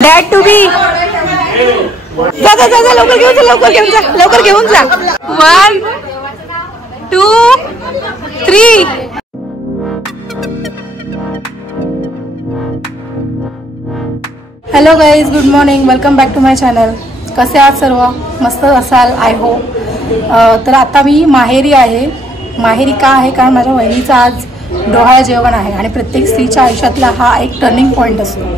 Dad to be जा जा जा लवकर घेऊन जा लवकर घेऊन जा लवकर घेऊन जा 1 2 3 hello guys good morning welcome back to my channel. कसे आहात सर्व? मस्त असाल आय होप. तर आता मी माहेरी आहे. माहेरी का आहे? कारण माझ्या वहिनीचं आज डोहाळे जेवण आहे आणि प्रत्येक स्त्रीच्या आयुष्यातला हा एक टर्निंग पॉईंट असतो.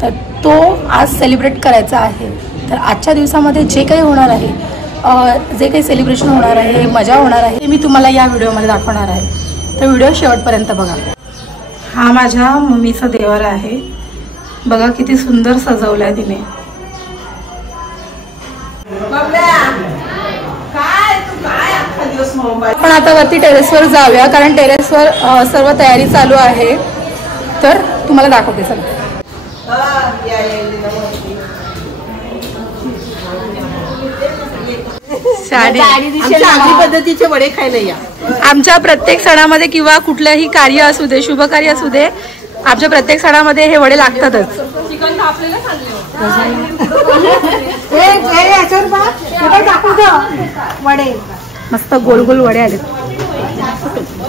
तर तो आज सेलिब्रेट करायचा आहे. तर आजच्या दिवसामध्ये जे काही होणार आहे, जे काही सेलिब्रेशन होणार आहे, मजा होणार आहे, ते मी तुम्हाला या व्हिडिओमध्ये दाखवणार आहे. तर व्हिडिओ शेवटपर्यंत बघा. हा माझ्या मम्मीचा देवर आहे. बघा किती सुंदर सजवलाय तिने. आपण आता वरती टेरेसवर जाऊया कारण टेरेसवर सर्व तयारी चालू आहे. तर तुम्हाला दाखवते चला. पद्धतीचे वडे खायला या. आमच्या प्रत्येक सणामध्ये किंवा कुठलंही कार्य असू दे, शुभ कार्य असू दे, आमच्या प्रत्येक सणामध्ये हे वडे लागतातच. चिकन वडे मस्त गोल गोल वडे आले.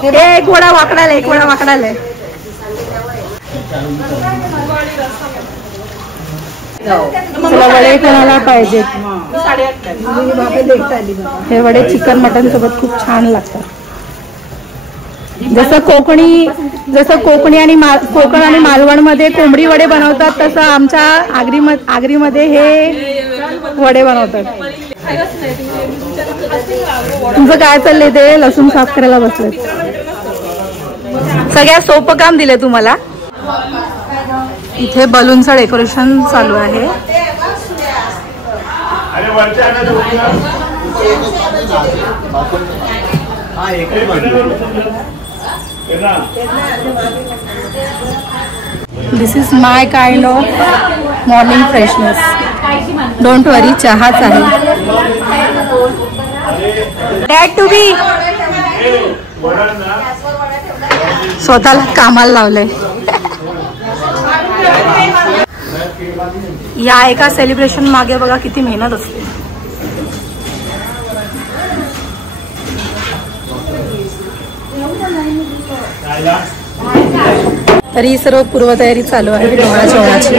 एक वडा वाकडाला, एक वडा वाकडाला. चला वडे कोणाला पाहिजे. हे वडे चिकन मटन सोबत खूप छान लागतात. जसं कोकणी आणि कोकण आणि मालवण मध्ये कोंबडी वडे बनवतात, तसं आमच्या आगरीमध्ये हे वडे बनवतात. तुझं काय चाललंय? ते लसूण साफ करायला बसले. सगळ्यात सोपं काम दिले तुम्हाला. इथे बलूनचं डेकोरेशन चालू आहे. This is my kind of morning freshness. Don't worry, चहाच आहे. डॅड टू बी स्वतःला कामाला लावलंय. या एका सेलिब्रेशन मागे बघा किती मेहनत असते. तरी सर्व पूर्वतयारी चालू आहे डोहाळे जेवणाची.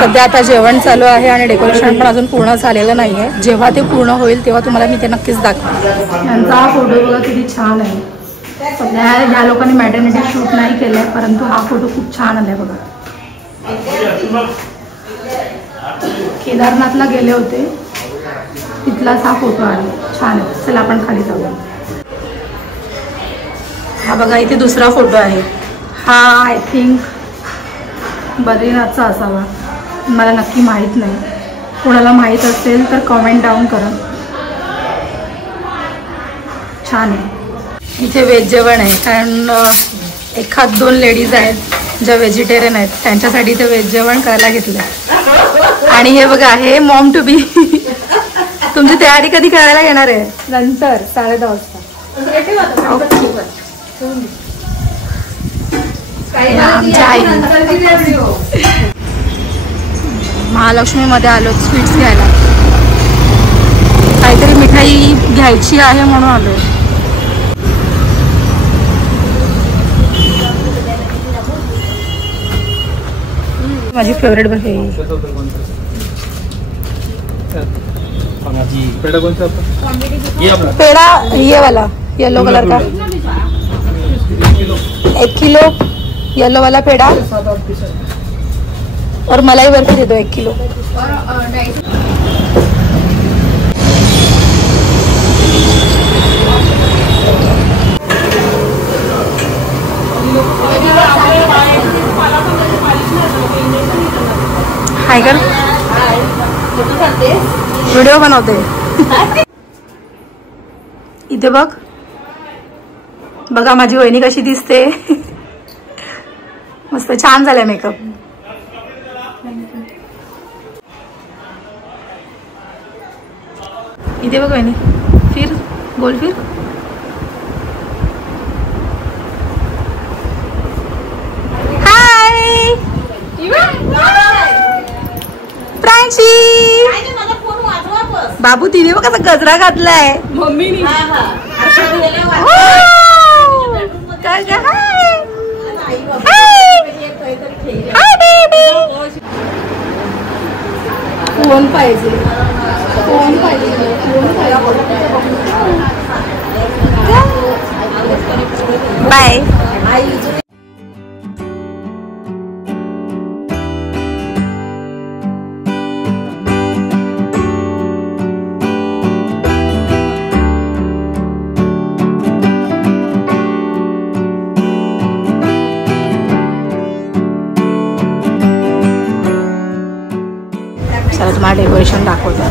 सध्या आता जेवण चालू आहे आणि डेकोरेशन पण अजून पूर्ण झालेलं नाही आहे. जेव्हा ते पूर्ण होईल तेव्हा तुम्हाला मी ते नक्कीच दाखवेन. यांचा हा फोटो बघा किती छान आहे. सध्या ह्या लोकांनी मॅटर्निटी शूट नाही केलंय, परंतु हा फोटो खूप छान आलाय बघा. केदारनाथला गेले होते, तिथलाच हा फोटो आहे. छान आहे. चला आपण खाली जाऊया. हा बघा इथे दुसरा फोटो आहे. हा आय थिंक बद्रीनाथचा असावा, मला नक्की माहीत नाही. कोणाला माहीत असेल तर कॉमेंट डाऊन करा. छान आहे. इथे व्हेज जेवण आहे कारण एखाद 2 लेडीज आहेत ज्या व्हेजिटेरियन आहेत, त्यांच्यासाठी इथे व्हेज जेवण करायला घेतलं. आणि हे बघा हे मॉम टू बी. तुमची तयारी कधी करायला घेणार आहे? नंतर 10:30 वाजता. महालक्ष्मी मध्ये आलो स्वीट्स घ्यायला. काहीतरी मिठाई घ्यायची आहे म्हणून आलोय. माझी फेवरेट बघे पेड़ा, ये वाला येलो कलर का 1 किलो येलो वाला पेड़ा और मलाई बर्फी दे दो 1 किलो. हाय कर, व्हिडिओ बनवते. इथे बघ बघा माझी वहिनी कशी दिसते. मस्त छान झालाय मेकअप. इथे बघ वहिनी, फिर गोल फिर. प्रियांशी बाबू तिने बघ कसा गजरा घातलाय मम्मीनी काय फोन पाहिजे बाय. चला तुम्हाला डेकोरेशन दाखवतो.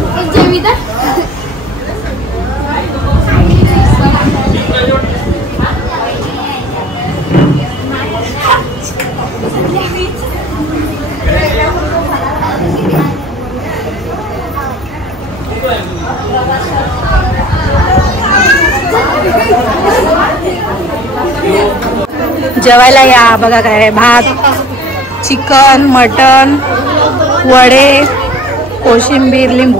जेवायला या बघा काय भात, चिकन, मटन, वडे, कोशिंबीर, लिंबू.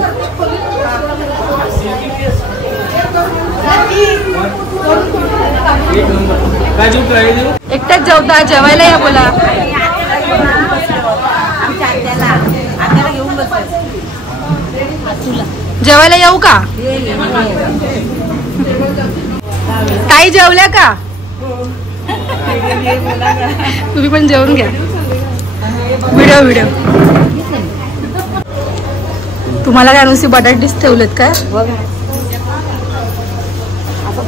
एकटाच जेवता जेवायला या बोला. जेवायला येऊ का ताई? जेवल्या का तुम्ही पण जेवून घ्या. व्हिडिओ तुम्हाला काय नुसती बटाटीच ठेवलेत काय?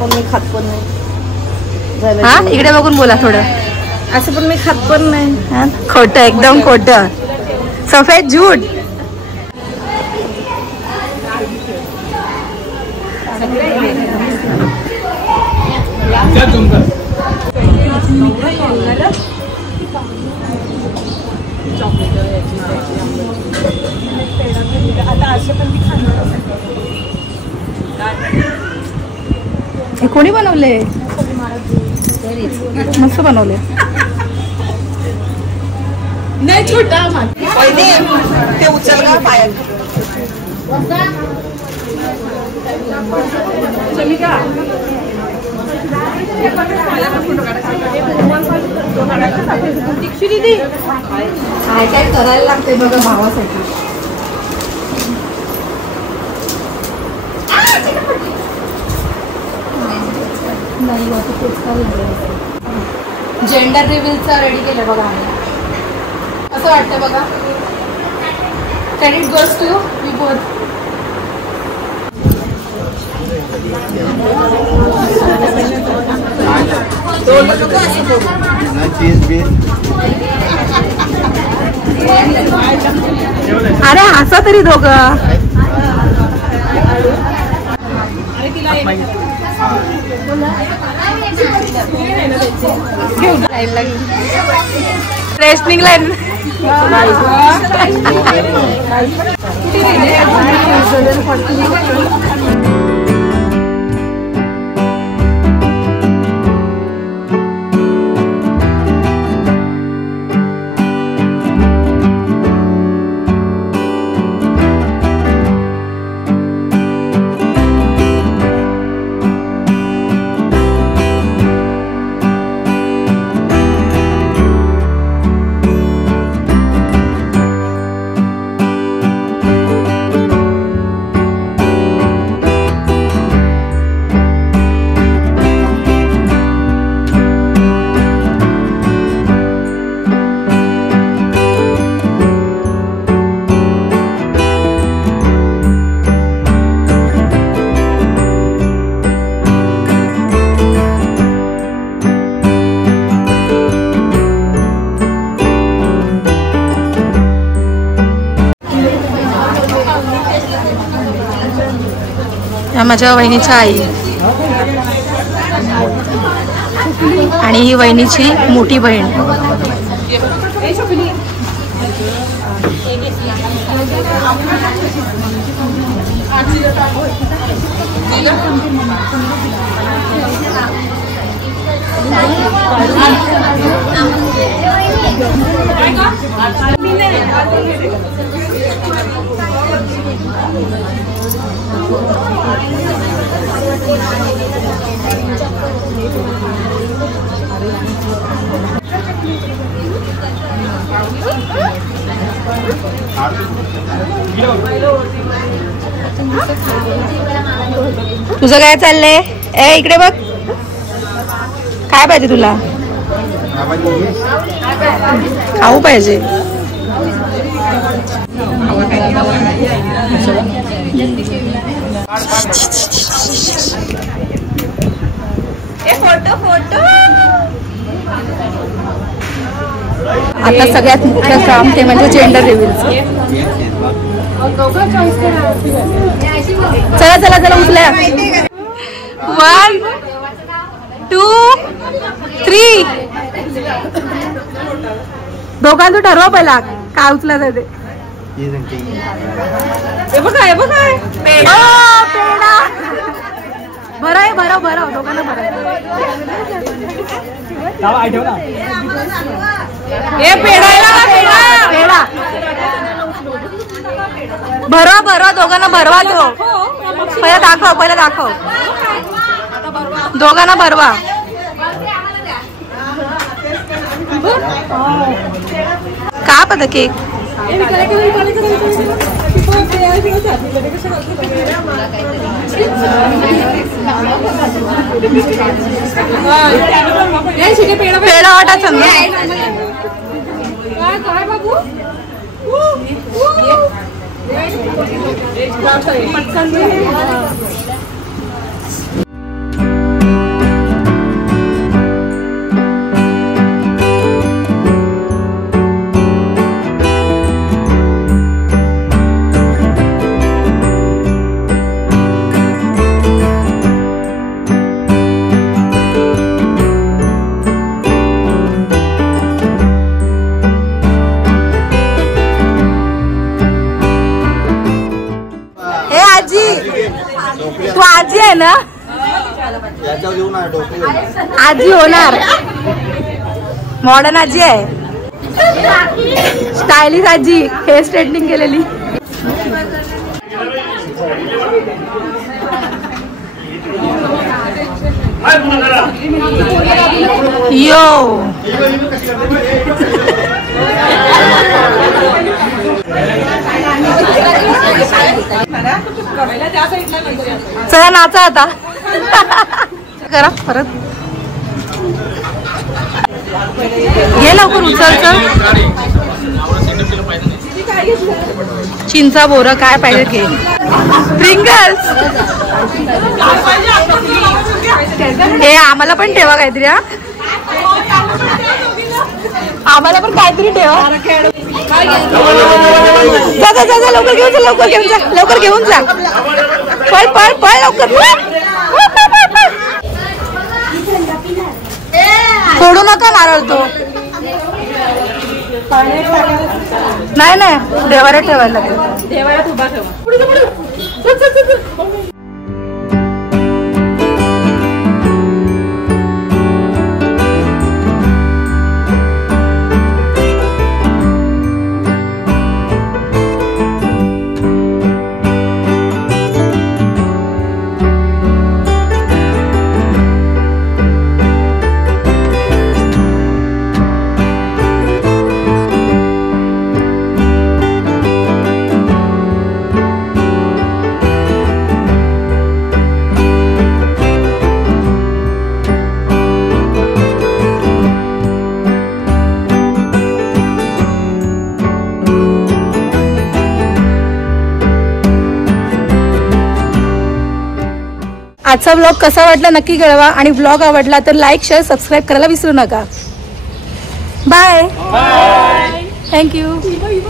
पण मी खात पण नाही. हा इकडे बघून बोला थोडं. असं पण मी खात पण नाही. खोटं एकदम खोटं सफेद झूठ. हे कोणी बनवले? मस्त बनवले. नाही छोटा ते उचल का पायात. काय काय करायला लागते बघा भावासाठी. जेंडर रिव्हीलचा रेडी केलं बघा आम्ही. असं वाटतं बघा. Credit goes to you. We both. अरे हसा तरी दोघं. Rationing line. माझ्या वहिनीची आई आणि ही वहिनीची मोठी बहीण. तुझं काय चाललंय? ए इकडे बघ, काय पाहिजे तुला? खाऊ पाहिजे. आता सगळ्यात मुख्य काम ते म्हणजे जेंडर रिव्हीलचं. चला चला चला उचला. 1 2 3. दोघांचं ठरवा पहिला काय उचलायचं ते. बरं आहे, बरं दोघांना बरं भरवा दोघांना भरवा. तो पहिला दाखव दोघांना भरवा. का पता केक पेढा वाटायचा ना. तू आजी आहे ना? आजी होणार. मॉडर्न आजी आहे, स्टायलिश आजी, हेअर स्ट्रेटनिंग केलेली. यो चला नाचा आता. करा परत. घे लवकर उचलचं. चिंचा बोरं काय पाहिजे घे. प्रिंगल्स हे आम्हाला पण ठेवा काहीतरी. आम्हाला पण काहीतरी ठेवा. जा लवकर घेऊन जा, लवकर घेऊन जा. पळ लवकर. सोडू नका नारळ तो. नाही देवाऱ्यात ठेवायला लागेल. देवाऱ्यात उभा ठेवा. आजचा व्लॉग कसा वाटला नक्की कळवा आणि व्लॉग आवडला तर लाईक शेअर सबस्क्राईब करायला विसरू नका. बाय. थँक्यू.